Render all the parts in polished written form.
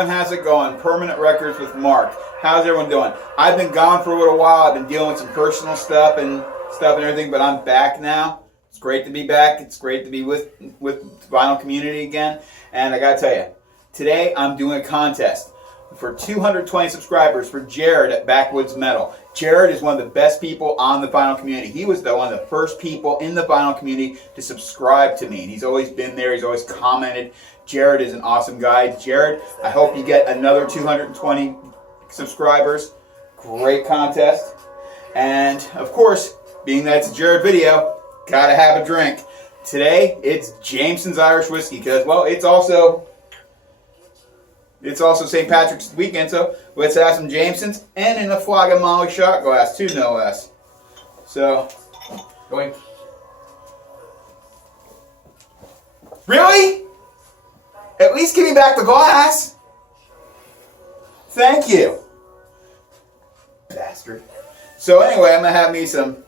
everyone? How's it going? Permanent Records with Mark. How's everyone doing? I've been gone for a little while. I've been dealing with some personal stuff and everything, but I'm back now. It's great to be back. It's great to be with the vinyl community again. And I gotta tell you, today I'm doing a contest for 220 subscribers for Jared at Backwoods Metal. Jared is one of the best people on the vinyl community. He was one of the first people in the vinyl community to subscribe to me. And he's always been there. He's always commented. Jared is an awesome guy. Jared, I hope you get another 220 subscribers. Great contest. And of course, being that it's a Jared video, gotta have a drink. Today, it's Jameson's Irish Whiskey because, well, it's also St. Patrick's weekend, so let's have some Jameson's and in a flag of Molly shot glass, too, no less. So, going. Really? At least give me back the glass. Thank you. Bastard. So anyway, I'm going to have me some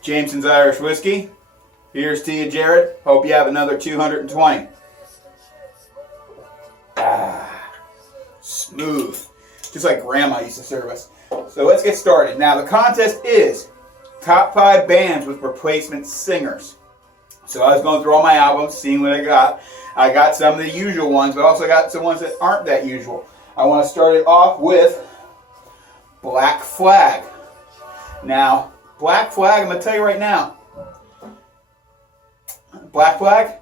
Jameson's Irish Whiskey. Here's to you, Jared. Hope you have another 220. Smooth. Just like Grandma used to serve us. So let's get started. Now the contest is top 5 bands with replacement singers. So I was going through all my albums, seeing what I got. I got some of the usual ones, but also got some ones that aren't that usual. I want to start it off with Black Flag. Now, Black Flag, I'm going to tell you right now. Black Flag,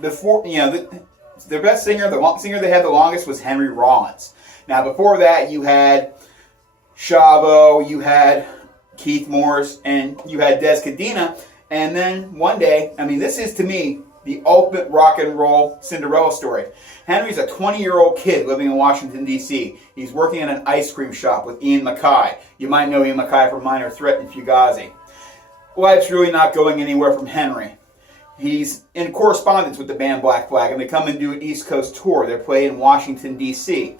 before, their best singer, the singer they had the longest was Henry Rollins. Now, before that, you had Chavo, you had Keith Morris, and you had Des Cadena. And then one day, this is to me the ultimate rock and roll Cinderella story. Henry's a 20-year-old kid living in Washington, D.C. He's working in an ice cream shop with Ian MacKaye. You might know Ian MacKaye from Minor Threat and Fugazi. Life's really not going anywhere from Henry. He's in correspondence with the band Black Flag, and they come and do an East Coast tour. They're playing in Washington, D.C.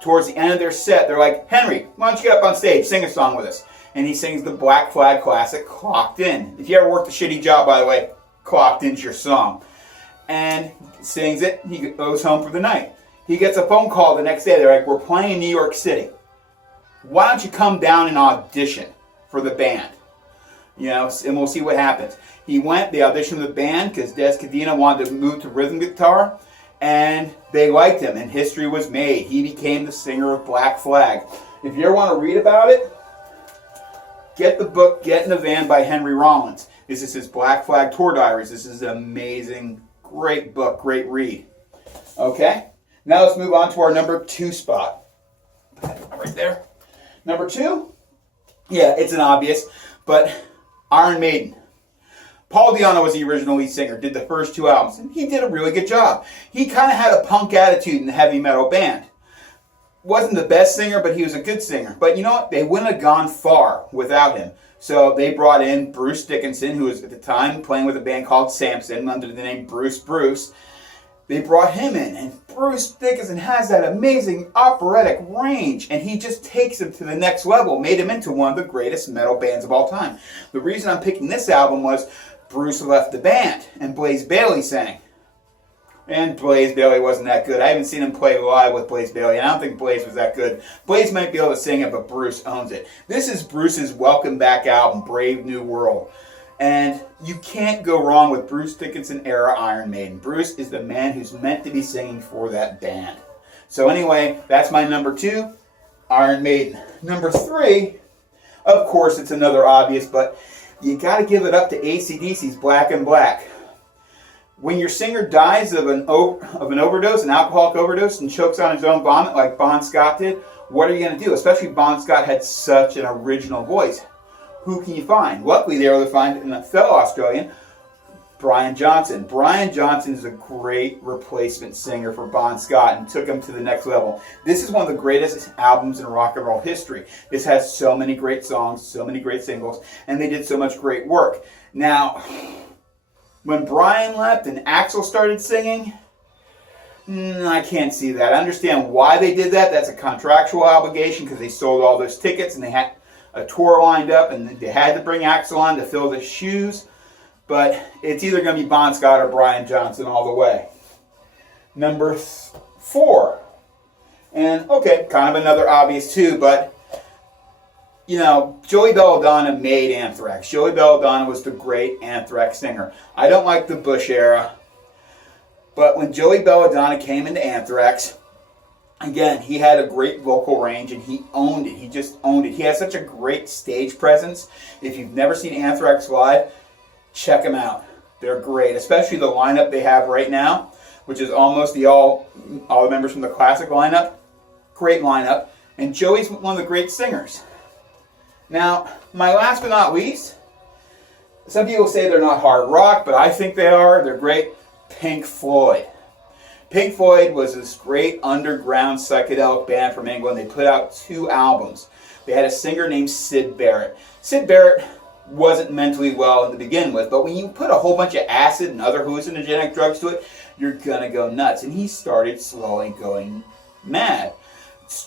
Towards the end of their set, they're like, Henry, why don't you get up on stage, sing a song with us? And he sings the Black Flag classic, Clocked In. If you ever worked a shitty job, by the way, Clocked In's your song. And he sings it, he goes home for the night. He gets a phone call the next day. They're like, we're playing in New York City. Why don't you come down and audition for the band? And we'll see what happens. He went, they auditioned the band because Des Cadena wanted to move to rhythm guitar, and they liked him, and history was made. He became the singer of Black Flag. If you ever want to read about it, get the book Get in the Van by Henry Rollins. This is his Black Flag Tour Diaries. This is an amazing, great book, great read. Okay, now let's move on to our number 2 spot. Right there. Number 2? Yeah, it's an obvious, but Iron Maiden. Paul Di'Anno was the original lead singer, did the first 2 albums, and he did a really good job. He kind of had a punk attitude in the heavy metal band. Wasn't the best singer, but he was a good singer. But you know what? They wouldn't have gone far without him. So they brought in Bruce Dickinson, who was at the time playing with a band called Samson under the name Bruce. They brought him in, and Bruce Dickinson has that amazing operatic range, and he just takes him to the next level, made him into one of the greatest metal bands of all time. The reason I'm picking this album was Bruce left the band, and Blaze Bayley sang. And Blaze Bayley wasn't that good. I haven't seen him play live with Blaze Bayley, and I don't think Blaze was that good. Blaze might be able to sing it, but Bruce owns it. This is Bruce's welcome back album, Brave New World. And you can't go wrong with Bruce Dickinson era Iron Maiden. Bruce is the man who's meant to be singing for that band. So anyway, that's my number 2, Iron Maiden. Number 3, of course it's another obvious, but you got to give it up to AC/DC's Black and Black. When your singer dies of an overdose, an alcoholic overdose, and chokes on his own vomit like Bon Scott did, what are you going to do? Especially Bon Scott had such an original voice. Who can you find? Luckily, they were able to find a fellow Australian, Brian Johnson. Brian Johnson is a great replacement singer for Bon Scott and took him to the next level. This is one of the greatest albums in rock and roll history. This has so many great songs, so many great singles, and they did so much great work. Now, when Brian left and Axl started singing, I can't see that. I understand why they did that. That's a contractual obligation because they sold all those tickets and they had a tour lined up and they had to bring Axl on to fill the shoes. But it's either going to be Bon Scott or Brian Johnson all the way. Number 4. And okay, kind of another obvious too, but you know, Joey Belladonna made Anthrax. Joey Belladonna was the great Anthrax singer. I don't like the Bush era, but when Joey Belladonna came into Anthrax, again, he had a great vocal range and he owned it. He just owned it. He has such a great stage presence. If you've never seen Anthrax live, check them out. They're great, especially the lineup they have right now, which is almost all the members from the classic lineup. Great lineup. And Joey's one of the great singers. Now, my last but not least, some people say they're not hard rock, but I think they are. They're great. Pink Floyd. Pink Floyd was this great underground psychedelic band from England. They put out 2 albums. They had a singer named Syd Barrett. Syd Barrett wasn't mentally well to begin with, but when you put a whole bunch of acid and other hallucinogenic drugs to it, you're going to go nuts. And he started slowly going mad.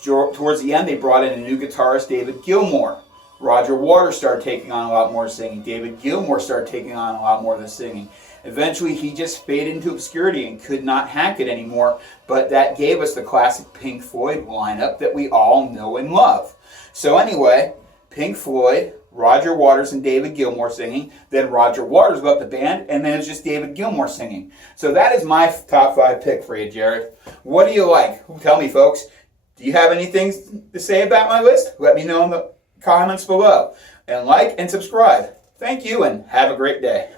Towards the end, they brought in a new guitarist, David Gilmour. Roger Waters started taking on a lot more singing. David Gilmour started taking on a lot more of the singing. Eventually, he just faded into obscurity and could not hack it anymore. But that gave us the classic Pink Floyd lineup that we all know and love. So anyway, Pink Floyd, Roger Waters and David Gilmour singing. Then Roger Waters left the band, and then it's just David Gilmour singing. So that is my top 5 pick for you, Jared. What do you like? Tell me, folks. Do you have anything to say about my list? Let me know in the comments below. And like and subscribe. Thank you and have a great day.